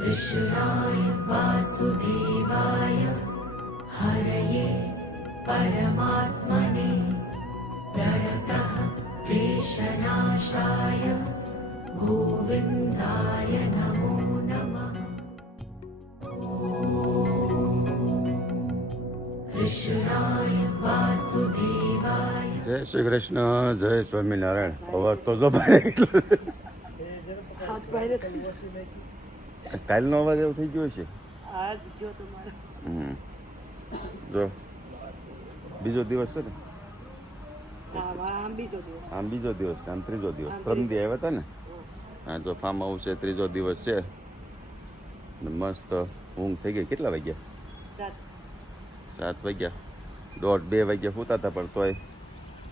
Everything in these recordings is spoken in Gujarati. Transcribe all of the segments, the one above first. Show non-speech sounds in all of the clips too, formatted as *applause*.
कृष्णाय वासुदेवाय। हरये परमात्मने। प्रणतः क्लेशनाशाय गोविन्दाय नमो नमः। जय श्री कृष्ण जय स्वामीनारायण. आवाज तो जो बाहेर કાલનો અવાજ એવો થઈ ગયો છે આજ જો તમારે. હમ. જો. બીજો દિવસ છે ને? આમ બીજો દિવસ. આમ ત્રીજો દિવસ. પ્રથમ પ્રમદી આવ્યા હતા ને? હા જો ફાર્મ હાઉસ છે ત્રીજો દિવસ છે. ને મસ્ત ઊંઘ થઈ ગઈ. કેટલા વાગ્યા? સાત. સાત વાગ્યા. દોઢ બે વાગ્યા સૂતા હતા પણ તોય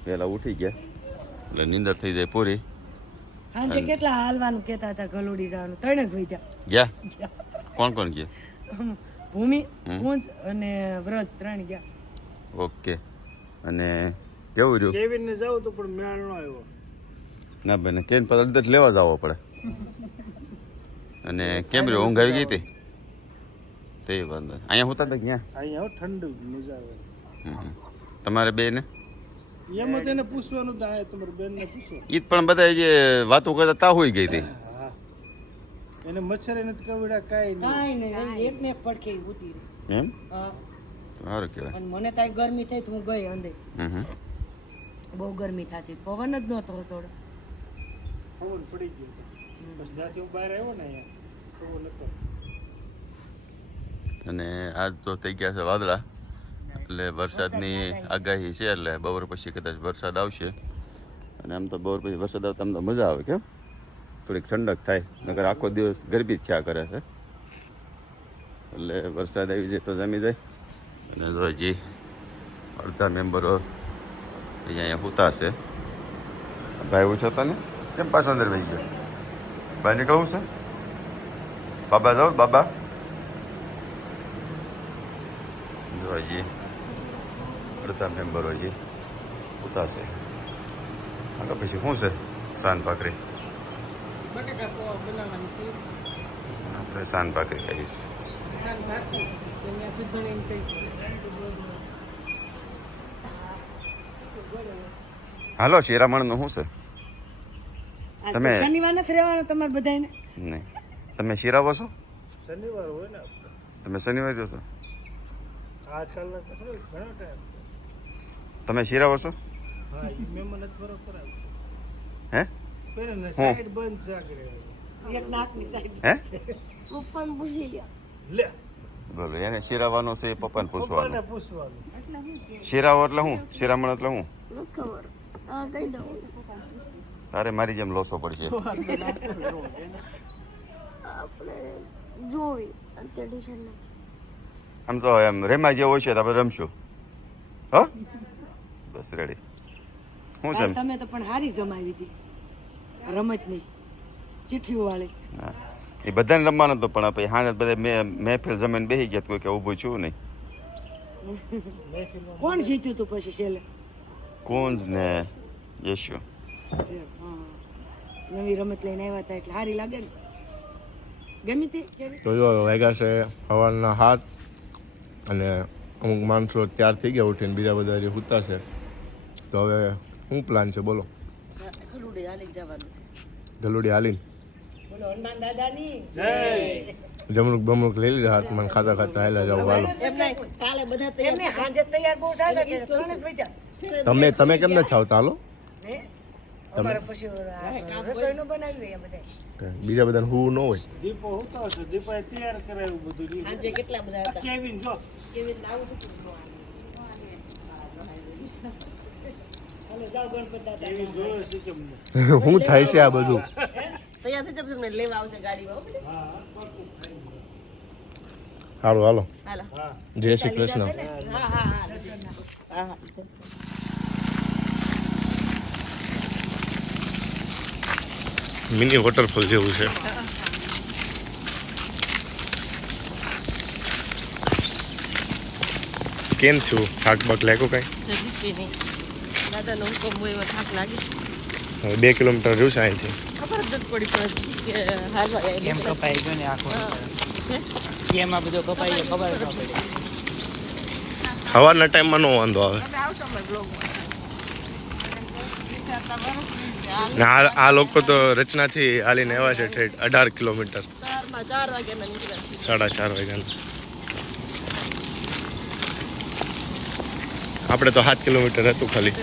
વહેલા ઉઠી ગયા. એટલે નીંદર થઈ જાય પૂરી. સાંજે કેટલા હાલવાનું કહેતા હતા ગલોડી જવાનું ત્રણે જ વૈદ્યા ગયા? કોણ કોણ ગયા? ભૂમિ. પૂંજ અને વ્રજ ત્રણ ગયા. ઓકે. અને કેવું રહ્યું? કેવીને જાવ તો પણ મેળ ન આવ્યો. ના બેન કેન પર અંદર લેવા જાવો પડે. અને કેમ રહ્યું? ઊંઘ આવી ગઈ હતી? તે વાંધો નહીં. અહીંયા હોતા હતા ક્યાં? અહીંયા હો ઠંડુ મજા આવે તમારે બે ને? એમ જ એને પૂછવાનું તો આ તમારી બેનને પૂછો ઈ પણ બધા જે વાતો કરતા તા હોઈ ગઈ હતી. હા એને મચ્છર નથી કવડ્યા કાંઈ નહીં. કાંઈ નહીં એક ને પડખે ઉતી રહી. એમ? હા. સારું કહેવાય. અને મને તાઈ ગરમી થઈ તો હું ગઈ અંદર. બહુ ગરમી થતી. પવન જ નહોતો રસોડો. પવન પડી ગયો. બસ ત્યાંથી હું બહાર આવ્યો ને અહીંયા. પવન હતો અને આજ તો થઈ ગયા છે વાદળા. એટલે વરસાદની આગાહી છે. એટલે બપોર પછી કદાચ વરસાદ આવશે. અને આમ તો બપોર પછી વરસાદ આવતા આમ તો મજા આવે કેમ? થોડીક ઠંડક થાય નકર આખો દિવસ ગરબી જ છા કરે છે. એટલે વરસાદ આવી જાય તો જમી જાય. અને જો હજી અડધા મેમ્બરો અહીંયા સૂતા છે ભાઈ ઓછો હતા ને કેમ પાછો અંદર વહી ગયો? ભાઈ નીકળવું છે? બાબા જાઓ બાબા. જો હજી અડધા મેમ્બરો જે ઉતારશે આગળ પછી શું છે? સાન ભાખરી. આપણે સાન ભાખરી કહીશ હાલો શિરામણનું શું છે? તમે- શનિવાર નથી રહેવાનું તમારે બધાને નહીં. તમે શિરાવો છો? શનિવાર હોય ને તમે શનિવાર છો આજકાલ ઘણો ટાઈમ તમે શિરાવો છો? હા બોલો એને શિરાવાનું છે એ પપ્પાને પપ્પાને પૂછવાનું. શિરાવો એટલે હું? શિરામણ એટલે હું? તારે મારી જેમ લોસો પડશે. *laughs* આમ તો એમ રેમા જે હોય છે તો આપણે રમશું. હો? બસ રેડી શું છે તમે તો પણ હારી જમાવી હતી. રમત નહીં. ચીઠીઓ વાળી. હા. એ બધાને રમવાનો હતો પણ પછી હાને બધા મેં મહેફિલ જમીન બેસી ગયા તો કોઈ કે ઊભું છું નહીં. *laughs* કોણ જીત્યું તું પછી છેલ્લે? કોણ ને યશુ. નવી રમત લઈને આવ્યા હતા એટલે હારી લાગે ને. ગમી તે તો જો વાગ્યા છે સવારના હાથ અને અમુક માણસો ત્યાર થઈ ગયા ઉઠીને બીજા બધા જે સૂતા છે. તો હવે શું પ્લાન છે બોલો. ખલુડી હાલી જવાનું છે. ગલુડી હાલીને. બોલો હનુમાન દાદાની. જમણુક બમણુક લઈ લીધા હાથમાં ખાતા ખાતા હેલા જાવ હાલો કાલે બધા એમને સાંજે તૈયાર બહુ થાય છે ત્રણે વૈજા તમે તમે કેમ નથી આવતા હાલો? પછી હોય. બધા બીજા બધાને હું ન હોય. દીપો હોતો હશે દીપાએ તૈયાર કરાવ્યું બધું સાંજે કેટલા બધા હતા? કેવીન જો. કેવી આવું હતું શું *laughs* થાય છે આ બધું? હાલો હાલો. જય શ્રી કૃષ્ણ. હા હા હા હા મિની વોટરફોલ જેવું છે. કેમ છું? થાક બાક લાગ્યો કાંઈ? જગીશી હુકમ હોય એવો થાક લાગે. હવે બે કિલોમીટર રહ્યું છે અહીંથી. ખબર જ પડી પડે છે કે હાલવા કેમ કપાઈ ગયો ને આખો કેમ આ બધો કપાઈ ગયો ખબર ન પડી સવારના ટાઈમમાં નો વાંધો આવે. ને આ આ લોકો તો રચનાથી હાલીને આવ્યા છે ઠેઠ અઢાર કિલોમીટર. સાડા ચાર વાગ્યાના. આપણે તો સાત કિલોમીટર હતું ખાલી.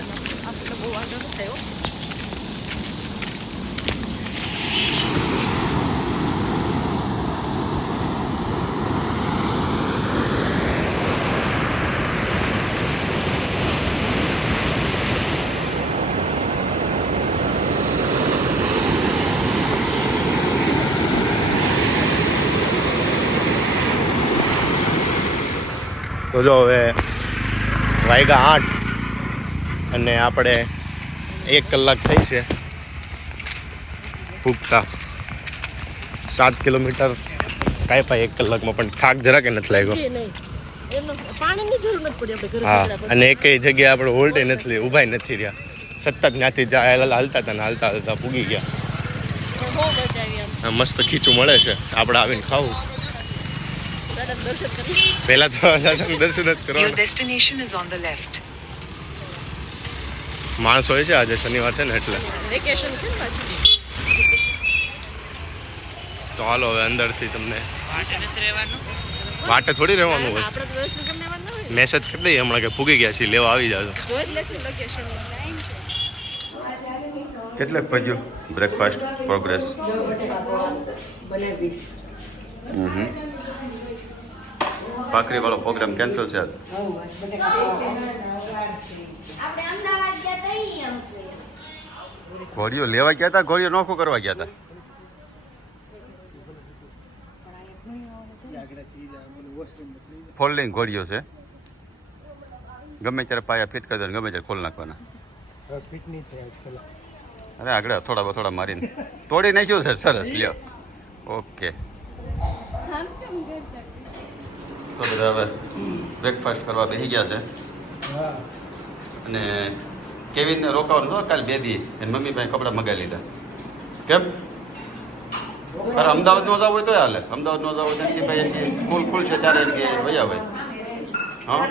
તો જો હવે વાગ્યા આઠ. અને આપણે એક કલાક થઈ છે. ભૂખતા સાત કિલોમીટર કાંઈ એક કલાકમાં પણ થાક જરાકે નથી લાગ્યો. હા અને એક જગ્યાએ આપણે હોલ્ટે નથી ઊભાય નથી રહ્યા. સતત ત્યાંથી જાય હાલતા હતા ને હાલતા હાલતા પૂગી ગયા. મસ્ત ખીચું મળે છે. આપણે આવીને ખાવું. પહેલા તો દાદાનું દર્શન જ કરો destination is on the left માણસ હોય છે આજે શનિવાર છે ને એટલે. વેકેશન છે ને પાછું તો હાલો હવે અંદરથી તમને. વાટે નથી રહેવાનું? વાટે થોડી રહેવાનું હોય. મેસેજ કરી દઈએ હમણાં કે ફૂગી ગયા છીએ લેવા આવી જાજો. કેટલે પહોંચ્યું બ્રેકફાસ્ટ પ્રોગ્રેસ હમ. ભાખરી વાળો પ્રોગ્રામ કેન્સલ છે આજ. ઘોડીઓ લેવા ગયા હતા ઘોડીઓ નોખો કરવા ગયા હતા ફોલ્ડિંગ ઘોડીઓ છે. ગમે ત્યારે પાયા ફિટ કરી દે ગમે ત્યારે ખોલ નાખવાના. અરે આગળ થોડા થોડા મારીને. તોડી નાખ્યું છે સરસ લ્યો. ઓકે. તો બધા હવે બ્રેકફાસ્ટ કરવા બેસી ગયા છે. અને કેવિનને રોકાવાનું તો કાલે બે દી. એની મમ્મી પાસે કપડાં મગાવી લીધા. કેમ? અરે અમદાવાદ નો જવું હોય તો હાલે. અમદાવાદ નો જવું હોય તો કે ભાઈ એની સ્કૂલ ખુલશે ત્યારે એમ કે વયા હોય હા?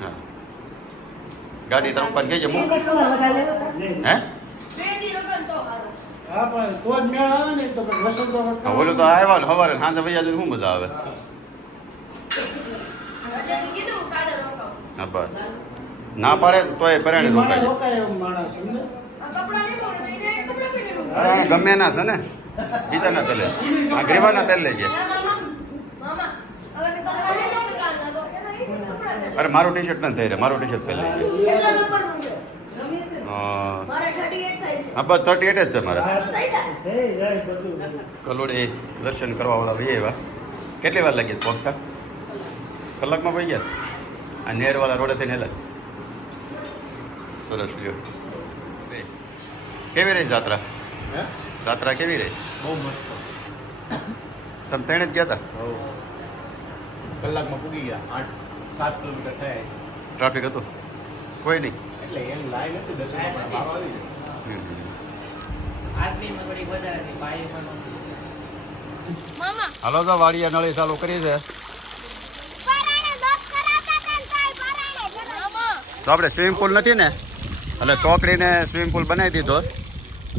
હા. ગાડી તમે પણ કહેજે મૂક. હે? બે તો હારું. હા પણ તો જ મેળ આવે ને તો વસંતો વખત ઓલું તો આવ્યા ને સવારે સાંજે વયા જાય શું મજા આવે એટલે તો કીધું કાલે રોકાવું. હા બસ. ના પાડે તો તોય પરાણે રોકાય. પહેરી ગમે ના છે ને. બીજા ના પેલે. આ ગ્રેવા ના પેલે લેજે ના, પહેરી. અરે મારું ટી શર્ટ નથી થઈ રહ્યા. મારું ટી શર્ટ પહેલે લેજે કેટલા નંબરનું છે? અ, મારે 38 થાય છે. હા બસ થર્ટી એટ જ છે મારે. કલોડી દર્શન કરવા વાળા ભાઈ એવા. કેટલી વાર લાગી પહોંચતા? કલાકમાં પડી ગયા આ નેરવાળા રોડે થઈને હેલા. સરસ લ્યો. કેવી રહી જાત્રા? જાત્રા કેવી રહી? બહુ મસ્ત. તમે ત્રણે જ ગયા હતા કલાકમાં પૂગી ગયા. આઠ સાત કિલોમીટર થયા. ટ્રાફિક હતું? કોઈ નહીં. એટલે એમ લાઈન હતી દસ આવી હાલો તો વાડિયા નળી ચાલુ કરી છે પરાણે દસ કરાવતા હતા ને તોય પરાણે મામા, તો આપણે સ્વિમિંગ પુલ નથી ને? એટલે ચોકડીને સ્વિમિંગ પુલ બનાવી દીધો.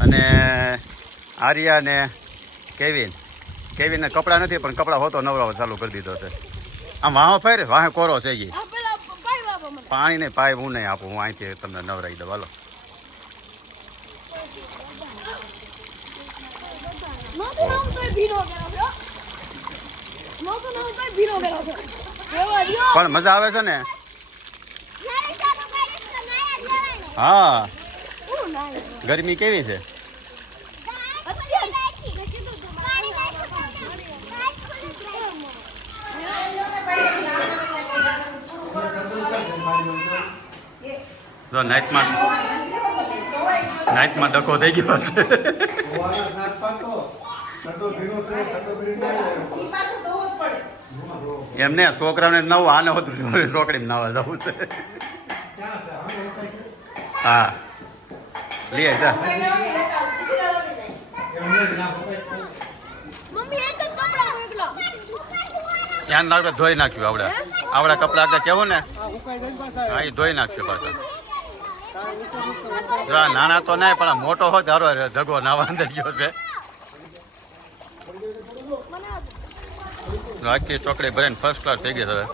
અને આર્યા ને કેવિન. કેવિનને કપડાં નથી પણ કપડાં હોતો નવરાવો ચાલુ કરી દીધો છે. આમ વાહ ફેર વાહે કોરો છે ઈ. આ પેલા ભાઈ બાબા મને. પાણી નહીં પાઇપ હું નહીં આપું હું અહીંથી તમને નવરાવી દઉં. હાલો. પણ મજા આવે છે ને જ્યારે ચાલુ કરીશ તો નાયા જ લેવાય ને. હા. ગરમી કેવી છે? જ નાઇટમાં નાઇટમાં ડખો થઈ ગયો છે. એમને છોકરાને નવું આને હતું છોકરી નાવા જવું છે. હા. લે જા. મમ્મી એક જ રાખે ધોઈ નાખ્યું આવડે. આવડા કપડા તો કેવું ને? હા એ ધોઈ નાખ્યું પાછા. જો આ નાના તો નહીં પણ આ મોટો હોય તારો ઢગો નાવા અંદર ગયો છે. આખી ચોકડી ભરીને ફર્સ્ટ ક્લાસ થઈ ગઈ હવે.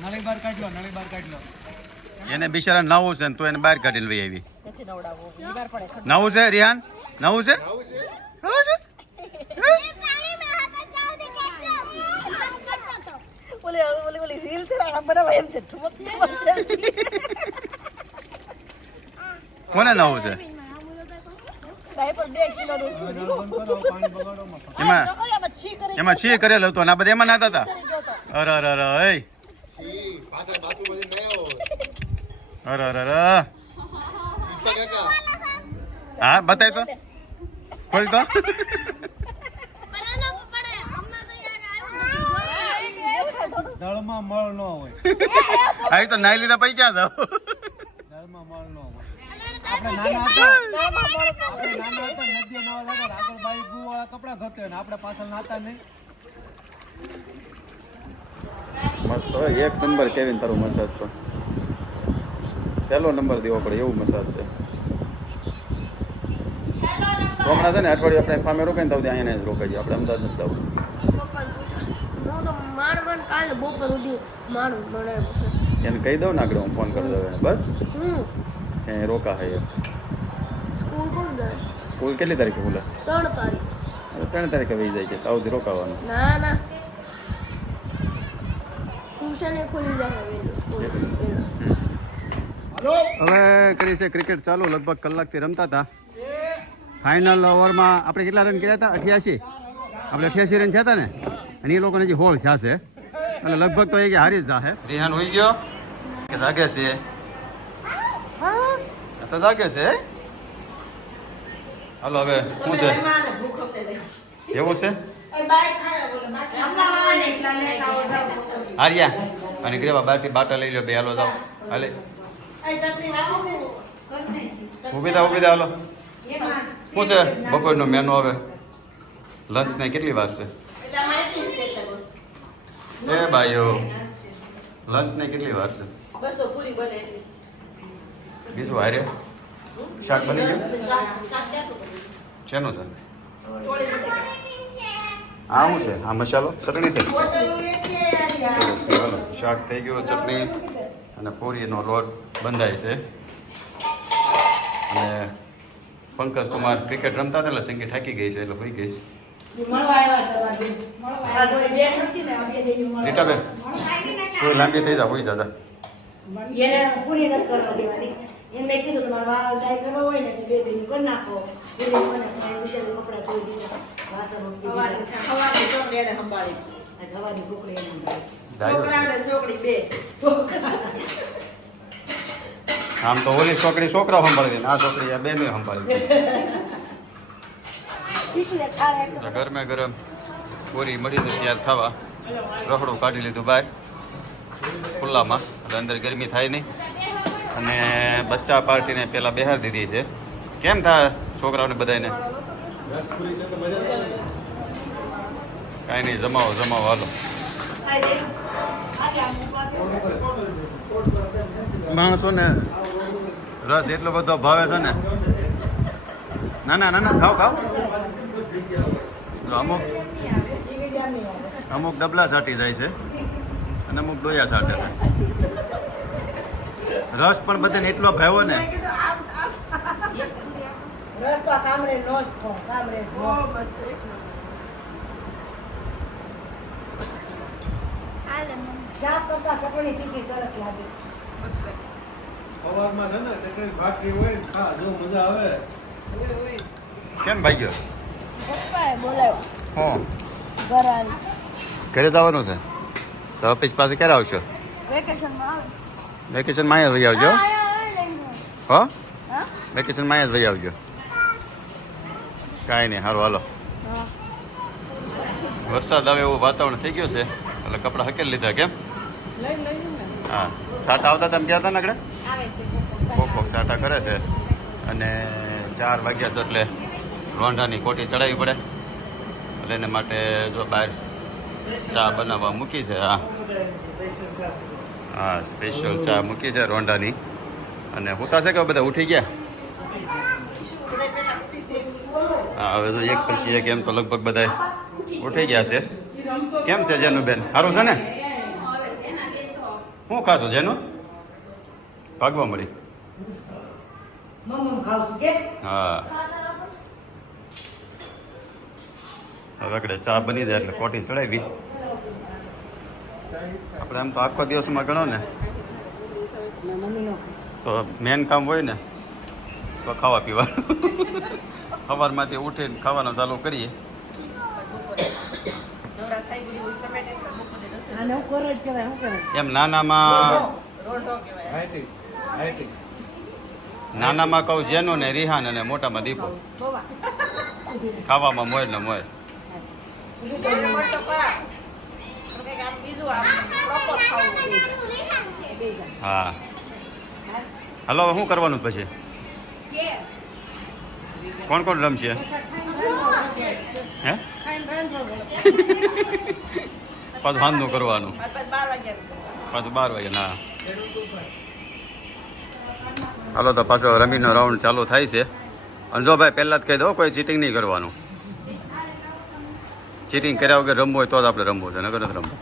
નળી બાર કાઢ લો નળી બાર કાઢ લો એને બિચારા નવું છે બહાર નવું છે, રિહાન? નવું છે? કોને નવું છે? એમાં છી. કરી એમાં છી કરેલો હતો? ને આ બધા એમાં નાતા હતા? અરે અરે અરે એ અરે અરે અરે. હા બતાય તો. ખોલ તો દળમાં મળ ન હોય. આ તો નાઈ લીધા પૈસા જાવ? દળમાં મળ ન હોય. આપણે નાના હતા. આપણે નાના હતા. નદીએ નાવા લાગે આગળ બાઈ ગુવાળા કપડા ધોતે ને આપણે પાછળ નાતા નહીં. મસ્ત હોય. એક નંબર કેવીન તારું મસાજ તો પહેલો નંબર દેવો પડે એવું મસાજ છે. તો હમણાં છે ને અઠવાડિયું આપણે ફામે રોકાઈને તો અહીંયા જ રોકાઈ આપણે અમદાવાદ નથી જવું. એને કહી દઉં ને આગળ હું ફોન કરી દઉં બસ? હું? એ રોકા હે. સ્કૂલ કોણ જાય? સ્કૂલ કેટલી તારીખે ખુલે? ત્રણ તારીખ. ત્રણ તારીખે વહી જાય છે તાવથી રોકાવાનું. ના ના. હવે કરી છે ક્રિકેટ ચાલુ. લગભગ કલાકથી રમતા હતા. ફાઇનલ ઓવરમાં આપણે કેટલા રન કર્યા હતા? અઠ્યાસી. આપણે અઠ્યાસી રન થયા હતા ને? અને એ લોકોને હજી હોળ થયા છે. એટલે લગભગ તો એ કે હારી જ જાહે. રિહાન હોઈ ગયો? કે જાગે છે? તો જાગે છે હાલો હવે શું છે? એવું છે? હારિયા. અને ગ્રેવા બહારથી બાટા લઈ લો બે હાલો જાઓ. હાલે. ઊભી થા ઊભી થા હાલો. શું છે? બપોરનો મેનુ હવે. લંચ ને કેટલી વાર છે? એ ભાઈઓ લંચ ને કેટલી વાર છે? બીજું હારે? શાક બની ગયું? શેનું છે? આ શું છે? આ મસાલો? ચટણી થઈ? ચાલો શાક થઈ ગયું, ચટણી અને પૂરીનો લોટ બંધાય છે. અને પંકજ કુમાર ક્રિકેટ રમતા હતા એટલે સંગીત થાકી ગઈ છે એટલે હોઈ ગઈ છે. રીટાબેન થોડી લાંબી થઈ જા હોઈ જતા એને પૂરી નથી કરવા દેવાની. એને મેં કીધું કે મારે વાળ ડાય કરવા હોય ને તો બે છોકરી એને ઉડાડી. ડાયો છોકરા છે. ને છોકરી બે આમ તો ઓલી છોકરી છોકરા સંભાળી ને આ છોકરી આ બેને સંભાળી ગરમે ગરમ પૂરી મળી તો તૈયાર થવા રખડું કાઢી લીધું બહાર ખુલ્લામાં. એટલે અંદર ગરમી થાય નહીં. અને બચ્ચા પાર્ટીને પહેલાં બહાર દીધી છે. કેમ થાય છોકરાઓને બધાને કાંઈ નહીં જમાવો જમાવો હાલો. માણસોને રસ એટલો બધો ભાવે છે ને. ના ના ના ના ખાઓ ખાઓ. અમુક. અમુક ડબલા સાટી જાય છે અને અમુક ડોયા સાટે રસ પણ બધાને એટલો ભાવ્યો ને. રસ તો આ કામરે નો જ ખો, કામરે જ નો. શાક કરતા ચટણી તીખી સરસ લાગે સવારમાં છે ને ચટણી ભાખરી હોય ને છા જો મજા આવે. કેમ ભાઈ ગયો પપ્પાએ બોલાવ્યો. હા. ઘર ઘરે જવાનું છે. તો ઓફિસ પાસે ક્યારે આવશો? વેકેશનમાં જ અહીંયા આવજો? હા, વેકેશનમાં જ જ આવજો. કાંઈ નહીં સારું હાલો. વરસાદ આવે એવું વાતાવરણ થઈ ગયું છે. એટલે કપડાં હકેલી લીધા કેમ? હા. સાટા આવતા તમે ગયા હતા ને આગળ? કોક કોક સાટા કરે છે. અને ચાર વાગ્યા છે એટલે રોંઢાની કોટી ચડાવી પડે. એટલે એને માટે જો બહાર ચા બનાવવા મૂકી છે હા. હા સ્પેશિયલ ચા મૂકી છે રોંઢાની અને હોતા છે કે બધા ઉઠી ગયા? હા હવે તો એક પછી એક એમ તો લગભગ બધા ઉઠી ગયા છે. કેમ છે જેનું બેન સારું છે ને? શું ખાશો જેનું? ભાગવા મળી. હા. હવે કડે ચા બની જાય એટલે કોટી ચડાવી. આપણે આમ તો આખો દિવસમાં ગણો ને. તો મેન કામ હોય ને તો ખાવા પીવા *laughs* સવારમાંથી ઉઠીને ખાવાનું ચાલુ કરીએ આને હું કરો જ કહેવાય શું કહેવાય એમ નાનામાં નાનામાં કહું જેનું ને રિહાન અને મોટામાં દીપો ખાવામાં મોય ને મોય હા હાલો શું કરવાનું પછી કોણ કોણ રમશે હે પાછું હાંધનું કરવાનું. પાછું બાર વાગે ના હાલો તો પાછો રમીનો રાઉન્ડ ચાલુ થાય છે. અને જો ભાઈ પહેલાં જ કહી દો કોઈ ચીટિંગ નહીં કરવાનું. ચીટિંગ કર્યા વગર રમવું હોય તો જ આપણે રમવું છે નગર નથી રમવું.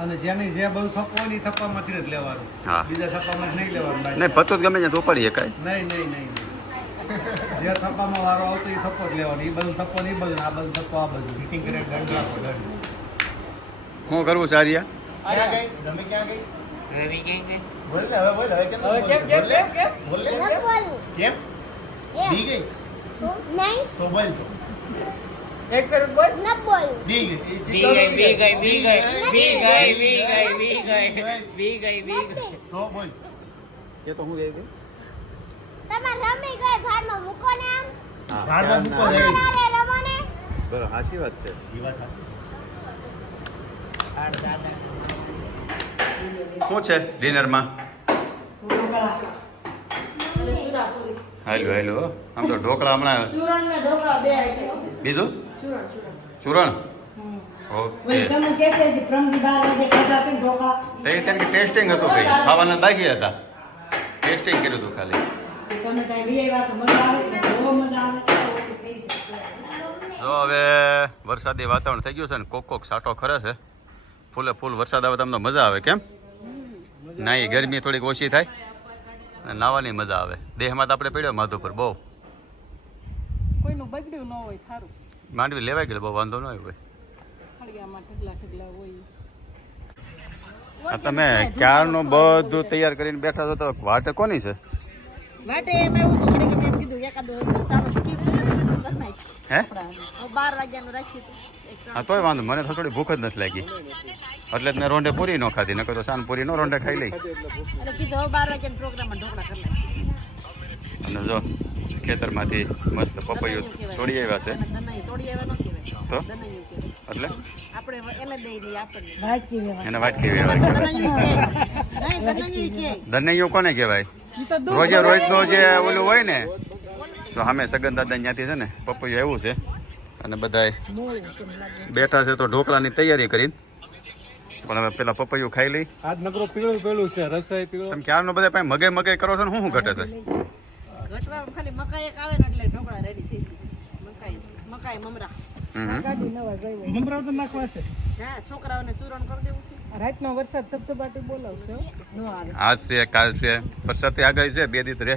અને જેની જે બધું થપ્પો હોય ને થપ્પામાંથી જ લેવાનું. હા. બીજા થપ્પામાં નહીં લેવાનું નહીં પતું જ ગમે ત્યાં તો ઉપાડી શકાય નહીં નહીં નહીં નહીં. જે થપ્પામાં વારો આવતો એ થપ્પો જ લેવાનો. એ બધું થપ્પો ને બધું આ બધું થપ્પો આ બધું. સીટિંગ કરીને દંડ રાખો દંડ શું કરવું સારિયા? એ તો હું ગઈ તમારે રમી ગઈ ભાડમાં મૂકો ને આમ. ભાડમાં મૂકો ને. બરાબર સાચી વાત છે. એ વાત શું છે ડિનરમાં? હાલો હાલો આમ તો ઢોકળા હમણાં બીજું? ચૂરણ? ઓકે. ટેસ્ટિંગ હતું કઈ. ખાવાના બાકી હતા. ટેસ્ટિંગ કર્યું હતું ખાલી. તો હવે વરસાદી વાતાવરણ થઈ ગયું છે ને, કોક કોક સાટો ખરે છે. ફૂલે ફૂલ વરસાદ આવે તમને મજા આવે કેમ? ના એ ગરમી થોડીક ઓછી થાય. અને નાવાની મજા આવે. દેહમાં તો આપણે પડ્યો માધુ પર બહુ. કોઈનું બગડ્યું ન હોય સારું માંડવી લેવાય ગયેલી બહુ વાંધો ન હોય આ તમે ક્યારનું બધું તૈયાર કરીને બેઠા છો તો વાટ કોની છે? વાટે એમ એવું કીધું એકાદો હે? હા તોય વાંધો મને થોડી ભૂખ જ નથી લાગી. એટલે મેં રોંડે પૂરી ન ખાધી નકર તો સાંજ પૂરી નો રોંડે ખાઈ લઈ. અને જો ખેતરમાંથી મસ્ત પપૈયું છોડી આવ્યા છે. તો? એટલે? એને વાટકી વેવાય. દનૈયો કોને કહેવાય? રોજે રોજ નો જે ઓલું હોય ને તો સામે સગન દાદા ત્યાંથી છે ને પપૈયું આવ્યું છે અને બધાય બેઠા છે તો ઢોકળાની તૈયારી કરીને. પણ હવે પેલા પપૈયું ખાઈ લઈ. આજ નકરો પીળું પેલું છે રસાઈ પીળો. તમે ક્યારનો બધા પાસે મગે મગે કરો છો ને શું શું ઘટે છે? ખાલી મકાઈ એક આવે ને એટલે ઢોકળા રેડી થઈ મકાઈ મકાઈ મમરા. મમરા તો નાખવા છે. હા છોકરાઓને ચૂરણ કરી દેવું છે. રાતનો વરસાદ ધબધબાટી બોલાવશે નો આવે. આજ છે કાલ છે. વરસાદથી આગળ છે બે દિવસ રહે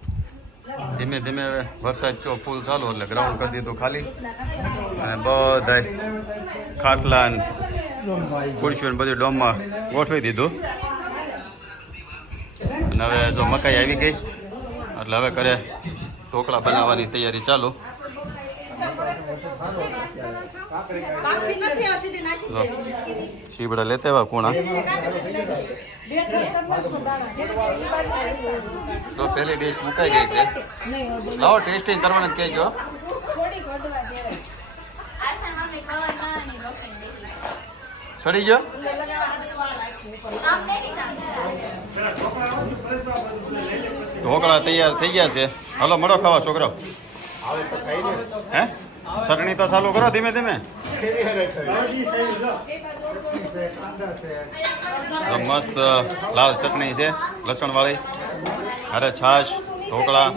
ધીમે ધીમે હવે વરસાદ ચો ફૂલ ચાલુ એટલે ગ્રાઉન્ડ કરી દીધું ખાલી. અને બધાય ખાટલા ખુરશીઓ બધું ડોમમાં ગોઠવી દીધું. અને હવે જો મકાઈ આવી ગઈ. એટલે હવે કરે ઢોકળા બનાવવાની તૈયારી ચાલુ. શીબડા લેતા એવા કુણા. તો પહેલી ડીશ મુકાઈ ગઈ છે. લાવો ટેસ્ટિંગ કરવાનું જ. કહેજો સડી ગયો? ઢોકળા તૈયાર થઈ ગયા છે. હાલો મળો ખાવા છોકરાઓ હે? ચટણી તો ચાલુ કરો ધીમે ધીમે. મસ્ત લાલ ચટણી છે લસણ વાળી અરે છાશ, ઢોકળા.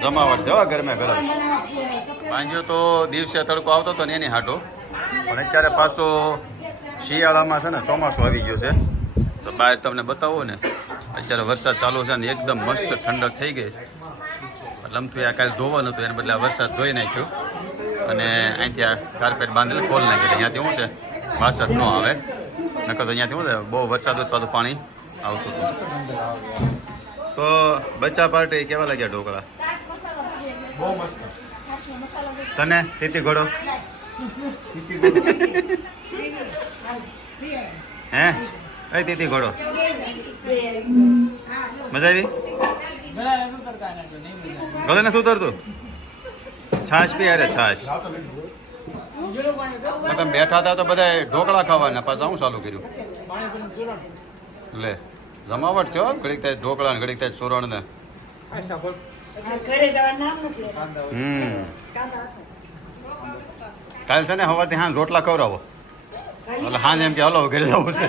જમાવટ છે ગરમે ગરમ. પાંજો તો દિવસે તડકો આવતો હતો ને એની હાટો. પણ અત્યારે પાછો શિયાળામાં છે ને ચોમાસું આવી ગયું છે. તો બહાર તમને બતાવો ને, અત્યારે વરસાદ ચાલુ છે ને એકદમ મસ્ત ઠંડક થઈ ગઈ છે. એટલે અમથું આ કાલે ધોવાનું હતું, એને બદલે વરસાદ ધોઈ નાખ્યું. અને અહીંથી આ કાર્પેટ બાંધેલું ખોલ નાખ્યું. ત્યાંથી શું છે વાસણ ન આવે. નકર તો અહીંયાથી શું બહુ વરસાદ હતો તો પાણી આવતું હતું. તો બચ્ચા પાર્ટી કેવા લાગ્યા ઢોકળા? તને તીતી ઘોડો? હે? એ તીતી ઘોડો. મજા આવી? ગળે નથી ઉતરતું? છાશ પી અરે છાશ. તમે બેઠા હતા તો બધા ઢોકળા ખાવાના, પાછા હું ચાલુ કર્યું લે, જમાવટ છો ઘડીક થાય ઢોકળા ને ઘડીક થાય ચોરણ ને. હમ કાલ છે ને સવારથી હા રોટલા ખવડાવો એટલે હાંજ એમ કે હલો, ઘરે જવું છે.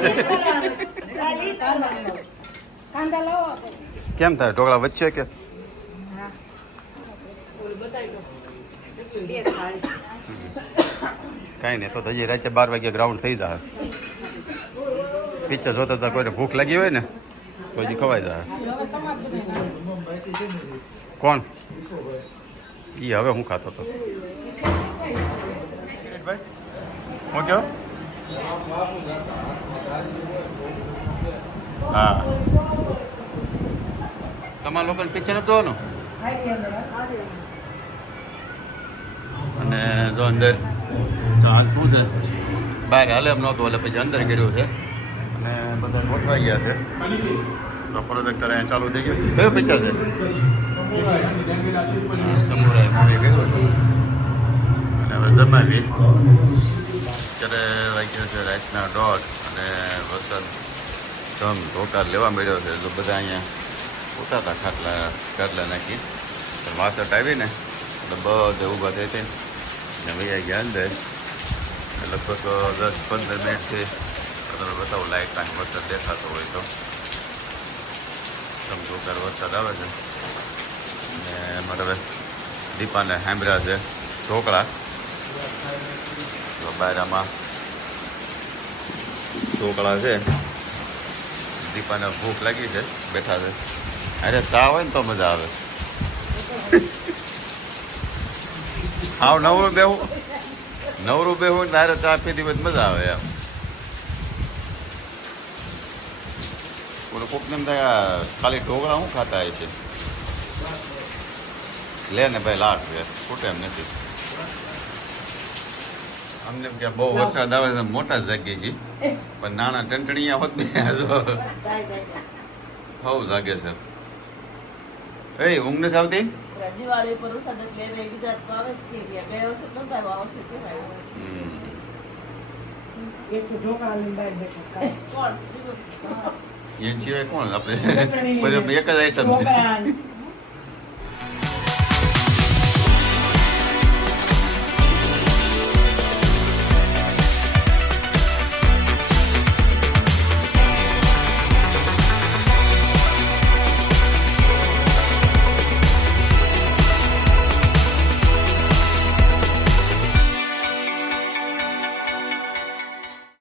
કેમ થાય ઢોકળા વચ્ચે કે બે થાળી કાંઈ નહીં તો હજી રાતે બાર વાગ્યા ગ્રાઉન્ડ થઈ જાય પિક્ચર જોતા હતા કોઈને ભૂખ લાગી હોય ને તો હજી ખવાઈ જાય. કોણ? ઈ હવે હું ખાતો હતો. હું કયો? હા. તમારા લોકોને પિક્ચર નથી જોવાનું અને જો અંદર ચાન્સ શું છે? બહાર હાલે એમ નહોતું એટલે પછી અંદર કર્યું છે. અને બધા ગોઠવાઈ ગયા છે. તો પ્રોજેક્ટર અહીંયા ચાલુ થઈ ગયું કયો પિક્ચર છે? સમુરાય મૂવી કર્યું હતું અને હવે જમાવી. અત્યારે વાગ્યો છે રાતના દોઢ અને વરસાદ ધમ ધોકાર લેવા મળ્યો છે. તો બધા અહીંયા ઉતારતા ખાટલા ખાટલા નાખી. વાસટ આવીને એટલે બધે ઊભા થઈ ને વૈયા ગયા અંદર. લગભગ દસ પંદર મિનિટથી તમે બતાવો, લાઈટ કાંઈ વરસાદ દેખાતો હોય તો. ધમ ધોકાર વરસાદ આવે છે. ને અમારે હવે દીપાને હાંભળ્યા છે ઢોકળા. બાયરામાં ઢોકળા છે. દીપાને ભૂખ લાગી છે, બેઠા છે. અરે ચા હોય ને તો મજા આવે. હાવ નવું બેહું. નવરું રૂપિયા હોય તારે ચા પીધી હોય મજા આવે એમ. કોકને એમ થાય ખાલી ઢોકળા શું ખાતા હોય છે? લે ને ભાઈ લાટ છે છૂટે એમ નથી. અમને કે બહુ વરસાદ આવે તો મોટા જાગીએ છીએ. પણ નાના ટંટણીયા હોત ને હજુ હવ જાગે છે. એ ઊંઘ નથી આવતી? દિવાળી પર વરસાદ એટલે એને તો આવે જ નહીં. ગયા. બે વર્ષ નતા આવ્યા, આ વર્ષે કેમ એક તો ઢોકળા લઈને બહાર બેઠા કોણ? એ સિવાય કોણ? આપણે એક જ આઈટમ છે.